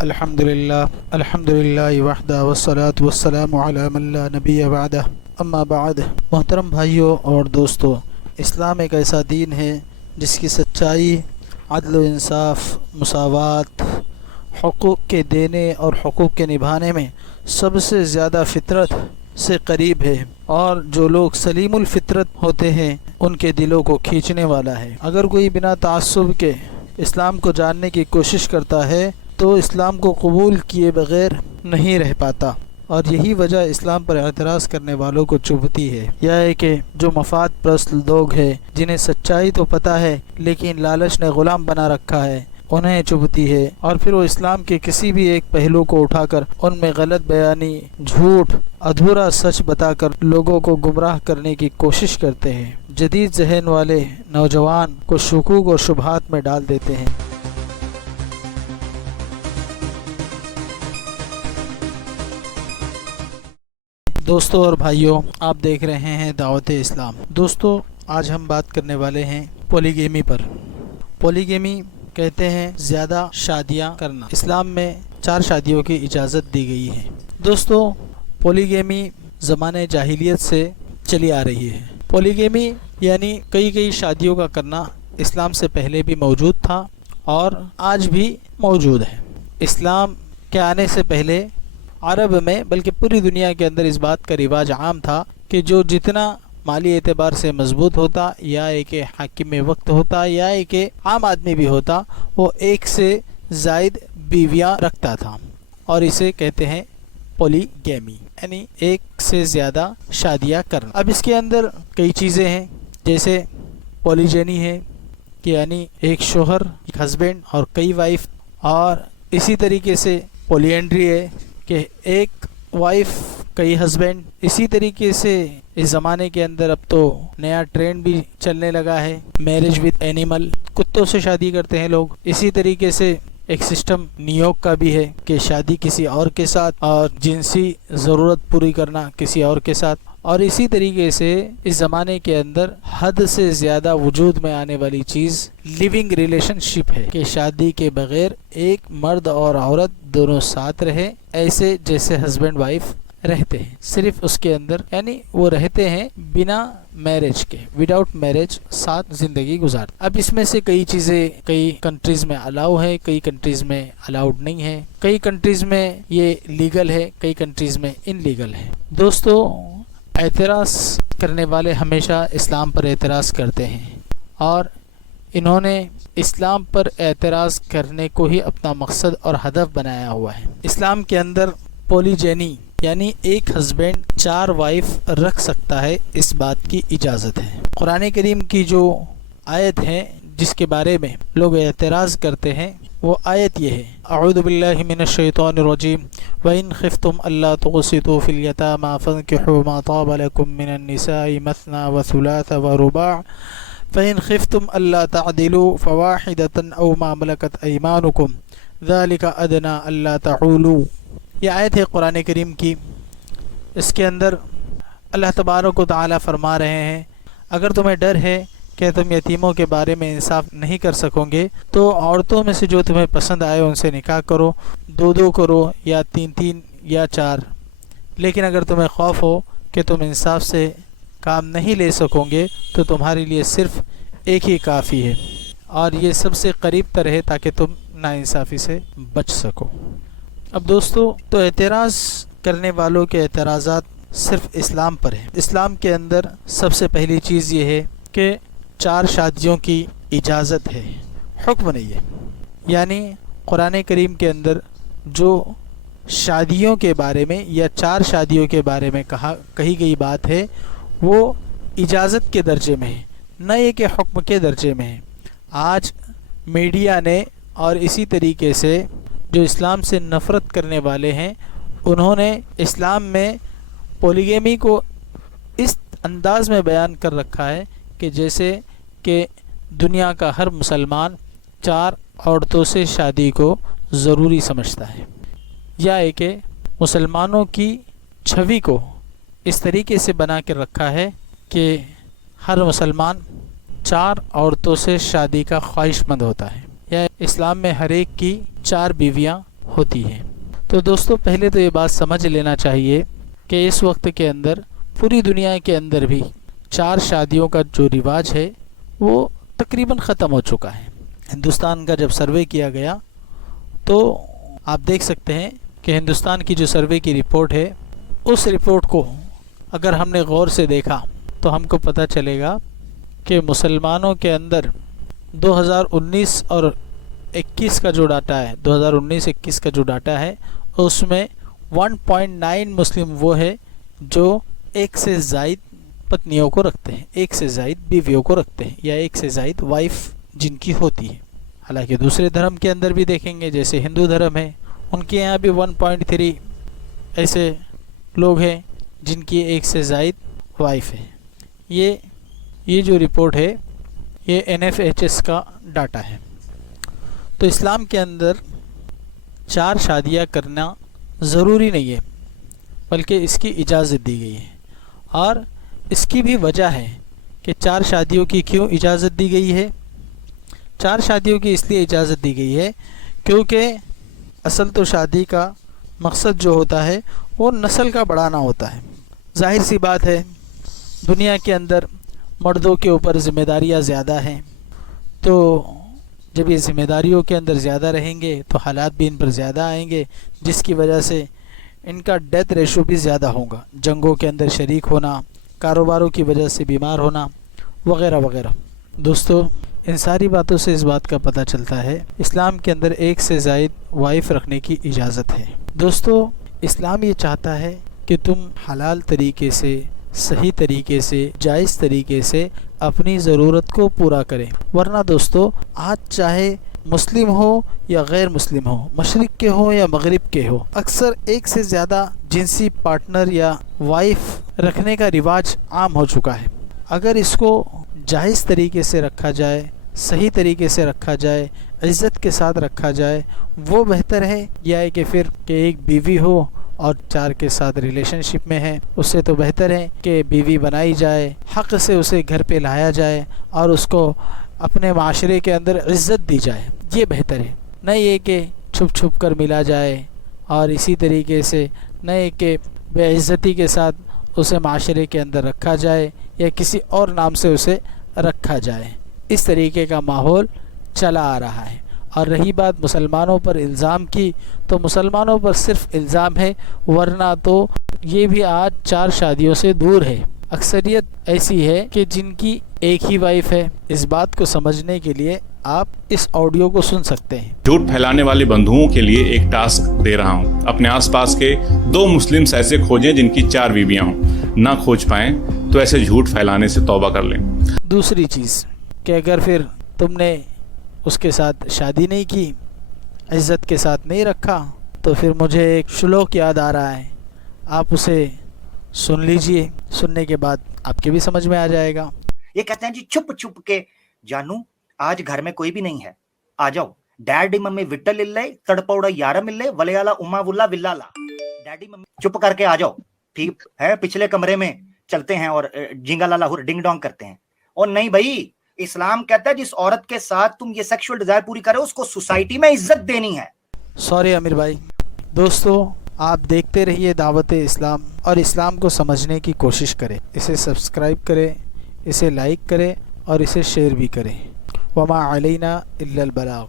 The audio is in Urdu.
الحمدللہ وحدہ والصلاة والسلام علی من لا نبی بعدہ اما بعد۔ محترم بھائیوں اور دوستو، اسلام ایک ایسا دین ہے جس کی سچائی، عدل و انصاف، مساوات، حقوق کے دینے اور حقوق کے نبھانے میں سب سے زیادہ فطرت سے قریب ہے، اور جو لوگ سلیم الفطرت ہوتے ہیں ان کے دلوں کو کھینچنے والا ہے۔ اگر کوئی بنا تعصب کے اسلام کو جاننے کی کوشش کرتا ہے تو اسلام کو قبول کیے بغیر نہیں رہ پاتا، اور یہی وجہ اسلام پر اعتراض کرنے والوں کو چبھتی ہے۔ یہ ہے کہ جو مفاد پرست لوگ ہیں، جنہیں سچائی تو پتہ ہے لیکن لالچ نے غلام بنا رکھا ہے، انہیں چبھتی ہے، اور پھر وہ اسلام کے کسی بھی ایک پہلو کو اٹھا کر ان میں غلط بیانی، جھوٹ، ادھورا سچ بتا کر لوگوں کو گمراہ کرنے کی کوشش کرتے ہیں۔ جدید ذہن والے نوجوان کو شکوک اور شبہات میں ڈال دیتے ہیں۔ دوستو اور بھائیوں، آپ دیکھ رہے ہیں دعوت اسلام۔ دوستو، آج ہم بات کرنے والے ہیں پولیگیمی پر۔ پولیگیمی کہتے ہیں زیادہ شادیاں کرنا۔ اسلام میں 4 شادیوں کی اجازت دی گئی ہے۔ دوستو، پولیگیمی زمانے جاہلیت سے چلی آ رہی ہے۔ پولیگیمی یعنی کئی شادیوں کا کرنا اسلام سے پہلے بھی موجود تھا اور آج بھی موجود ہے۔ اسلام کے آنے سے پہلے عرب میں بلکہ پوری دنیا کے اندر اس بات کا رواج عام تھا کہ جو جتنا مالی اعتبار سے مضبوط ہوتا، یا ایک حاکم وقت ہوتا، یا ایک عام آدمی بھی ہوتا، وہ ایک سے زائد بیویاں رکھتا تھا، اور اسے کہتے ہیں پولی گیمی، یعنی ایک سے زیادہ شادیاں کرنا۔ اب اس کے اندر کئی چیزیں ہیں، جیسے پولیجینی ہے کہ یعنی ایک شوہر، ایک ہسبینڈ اور کئی وائف، اور اسی طریقے سے پولینڈری ہے کہ ایک وائف کئی ہسبینڈ۔ اسی طریقے سے اس زمانے کے اندر اب تو نیا ٹرینڈ بھی چلنے لگا ہے، میرج وتھ اینیمل، کتوں سے شادی کرتے ہیں لوگ۔ اسی طریقے سے ایک سسٹم نیوگ کا بھی ہے کہ شادی کسی اور کے ساتھ اور جنسی ضرورت پوری کرنا کسی اور کے ساتھ۔ اور اسی طریقے سے اس زمانے کے اندر حد سے زیادہ وجود میں آنے والی چیز لیونگ ریلیشن شپ ہے کہ شادی کے بغیر ایک مرد اور عورت دونوں ساتھ رہے، ایسے جیسے ہسبینڈ وائف رہتے ہیں، صرف اس کے اندر، یعنی وہ رہتے ہیں بنا میرج کے، وداؤٹ میرج ساتھ زندگی گزارتے۔ اب اس میں سے کئی چیزیں کئی کنٹریز میں الاؤ ہے، کئی کنٹریز میں الاؤڈ نہیں ہے، کئی کنٹریز میں یہ لیگل ہے، کئی کنٹریز میں ان لیگل ہے۔ دوستو، اعتراض کرنے والے ہمیشہ اسلام پر اعتراض کرتے ہیں، اور انہوں نے اسلام پر اعتراض کرنے کو ہی اپنا مقصد اور ہدف بنایا ہوا ہے۔ اسلام کے اندر پولیجینی یعنی ایک ہسبینڈ 4 وائف رکھ سکتا ہے، اس بات کی اجازت ہے۔ قرآن کریم کی جو آیت ہے جس کے بارے میں لوگ اعتراض کرتے ہیں، وہ آیت یہ ہے: اعوذ باللہ من الشیطان الرجیم وَإِنْ خِفْتُمْ أَلَّا تُقْسِطُوا فِي الْيَتَامَىٰ فَانكِحُوا مَا طَابَ لَكُم مِّنَ النِّسَاءِ مَثْنَىٰ وَثُلَاثَ وَرُبَاعَ فَإِنْ خِفْتُمْ أَلَّا تَعْدِلُوا فَوَاحِدَةً أَوْ مَا مَلَكَتْ أَيْمَانُكُمْ ذَلِكَ أَدْنَىٰ أَلَّا تَعُولُوا۔ یہ آیت ہے قرآن کریم کی۔ اس کے اندر اللہ تبارک و تعالی فرما رہے ہیں، اگر تمہیں ڈر ہے کہ تم یتیموں کے بارے میں انصاف نہیں کر سکو گے تو عورتوں میں سے جو تمہیں پسند آئے ان سے نکاح کرو، 2 کرو یا 3 یا 4۔ لیکن اگر تمہیں خوف ہو کہ تم انصاف سے کام نہیں لے سکو گے تو تمہارے لیے صرف ایک ہی کافی ہے، اور یہ سب سے قریب تر ہے تاکہ تم ناانصافی سے بچ سکو۔ اب دوستو، تو اعتراض کرنے والوں کے اعتراضات صرف اسلام پر ہیں۔ اسلام کے اندر سب سے پہلی چیز یہ ہے کہ 4 شادیوں کی اجازت ہے، حکم نہیں ہے۔ یعنی قرآن کریم کے اندر جو شادیوں کے بارے میں یا 4 شادیوں کے بارے میں کہی گئی بات ہے، وہ اجازت کے درجے میں ہے، نہ یہ کہ حکم کے درجے میں ہے۔ آج میڈیا نے اور اسی طریقے سے جو اسلام سے نفرت کرنے والے ہیں، انہوں نے اسلام میں پولیگیمی کو اس انداز میں بیان کر رکھا ہے کہ جیسے کہ دنیا کا ہر مسلمان 4 عورتوں سے شادی کو ضروری سمجھتا ہے، یا ہے کہ مسلمانوں کی چھوی کو اس طریقے سے بنا کے رکھا ہے کہ ہر مسلمان 4 عورتوں سے شادی کا خواہش مند ہوتا ہے، یا اسلام میں ہر ایک کی 4 بیویاں ہوتی ہے۔ تو دوستو پہلے تو یہ بات سمجھ لینا چاہیے کہ اس وقت کے اندر پوری دنیا کے اندر بھی 4 شادیوں کا جو رواج ہے وہ تقریباً ختم ہو چکا ہے۔ ہندوستان کا جب سروے کیا گیا تو آپ دیکھ سکتے ہیں کہ ہندوستان کی جو سروے کی رپورٹ ہے، اس رپورٹ کو اگر ہم نے غور سے دیکھا تو ہم کو پتہ چلے گا کہ مسلمانوں کے اندر 2019 اور 21 کا جو ڈاٹا ہے، 2019-21 کا جو ڈاٹا ہے، اس میں 1.9 مسلم وہ ہے جو ایک سے زائد پتنیوں کو رکھتے ہیں، ایک سے زائد بیویوں کو رکھتے ہیں، یا ایک سے زائد وائف جن کی ہوتی ہے۔ حالانکہ دوسرے دھرم کے اندر بھی دیکھیں گے، جیسے ہندو دھرم ہے، ان کے یہاں بھی 1.3 ایسے لوگ ہیں جن کی ایک سے زائد وائف ہے۔ یہ جو رپورٹ ہے یہ NFHS کا ڈاٹا ہے۔ تو اسلام کے اندر 4 شادیاں کرنا ضروری نہیں ہے، بلکہ اس کی اجازت دی گئی ہے، اور اس کی بھی وجہ ہے کہ 4 شادیوں کی کیوں اجازت دی گئی ہے۔ 4 شادیوں کی اس لیے اجازت دی گئی ہے کیونکہ اصل تو شادی کا مقصد جو ہوتا ہے وہ نسل کا بڑھانا ہوتا ہے۔ ظاہر سی بات ہے، دنیا کے اندر مردوں کے اوپر ذمہ داریاں زیادہ ہیں، تو جب یہ ذمہ داریوں کے اندر زیادہ رہیں گے تو حالات بھی ان پر زیادہ آئیں گے، جس کی وجہ سے ان کا ڈیتھ ریشو بھی زیادہ ہوگا، جنگوں کے اندر شریک ہونا، کاروباروں کی وجہ سے بیمار ہونا وغیرہ وغیرہ۔ دوستو ان ساری باتوں سے اس بات کا پتہ چلتا ہے اسلام کے اندر ایک سے زائد وائف رکھنے کی اجازت ہے۔ دوستو اسلام یہ چاہتا ہے کہ تم حلال طریقے سے، صحیح طریقے سے، جائز طریقے سے اپنی ضرورت کو پورا کریں، ورنہ دوستو آج چاہے مسلم ہو یا غیر مسلم ہو، مشرق کے ہو یا مغرب کے ہو، اکثر ایک سے زیادہ جنسی پارٹنر یا وائف رکھنے کا رواج عام ہو چکا ہے۔ اگر اس کو جائز طریقے سے رکھا جائے، صحیح طریقے سے رکھا جائے، عزت کے ساتھ رکھا جائے، وہ بہتر ہے، یا کہ پھر کہ ایک بیوی ہو اور 4 کے ساتھ ریلیشن شپ میں ہے، اس سے تو بہتر ہے کہ بیوی بنائی جائے، حق سے اسے گھر پہ لایا جائے اور اس کو اپنے معاشرے کے اندر عزت دی جائے، یہ بہتر ہے۔ نہ یہ کہ چھپ چھپ کر ملا جائے، اور اسی طریقے سے نہ یہ کہ بے عزتی کے ساتھ اسے معاشرے کے اندر رکھا جائے یا کسی اور نام سے اسے رکھا جائے۔ اس طریقے کا ماحول چلا آ رہا ہے۔ اور رہی بات مسلمانوں پر الزام کی، تو مسلمانوں پر صرف الزام ہے، ورنہ تو یہ بھی آج 4 شادیوں سے دور ہے۔ اکثریت ایسی ہے کہ جن کی ایک ہی وائف ہے۔ اس بات کو سمجھنے کے لیے آپ اس آڈیو کو سن سکتے ہیں۔ جھوٹ پھیلانے والے بندھوؤں کے لیے ایک ٹاسک دے رہا ہوں، اپنے آس پاس کے 2 مسلمز ایسے کھوجیں جن کی 4 بیویاں ہوں، نہ کھوج پائیں تو ایسے جھوٹ پھیلانے سے توبہ کر لیں۔ دوسری چیز کہ اگر پھر تم نے اس کے ساتھ شادی نہیں کی، عزت کے ساتھ نہیں رکھا، تو پھر مجھے ایک شلوک یاد آ رہا ہے، آپ اسے سن لیجئے، سننے کے بعد آپ کے بھی سمجھ میں آ جائے گا۔ یہ کہتے ہیں جی چھپ چھپ کے، جانو آج گھر میں کوئی بھی نہیں ہے، آ جاؤ، ڈیڈی ممی وٹل لے تڑپوڑا یارا ملے ولیالا اما ولا ولالا، ڈیڈی ممی چپ کر کے آ جاؤ، ٹھیک ہے، پچھلے کمرے میں چلتے ہیں اور جنگا لالا ڈنگ ڈونگ کرتے ہیں۔ اور نہیں بھائی، اسلام کہتا ہے جس عورت کے ساتھ تم یہ سیکشول ڈیزائر پوری کرے اس کو سوسائٹی میں عزت دینی ہے۔ سوری امیر بھائی۔ دوستو آپ دیکھتے رہیے دعوت اسلام، اور اسلام کو سمجھنے کی کوشش کریں، اسے سبسکرائب کریں، اسے لائک کریں اور اسے شیئر بھی کریں۔ وما علینا الا البلاغ۔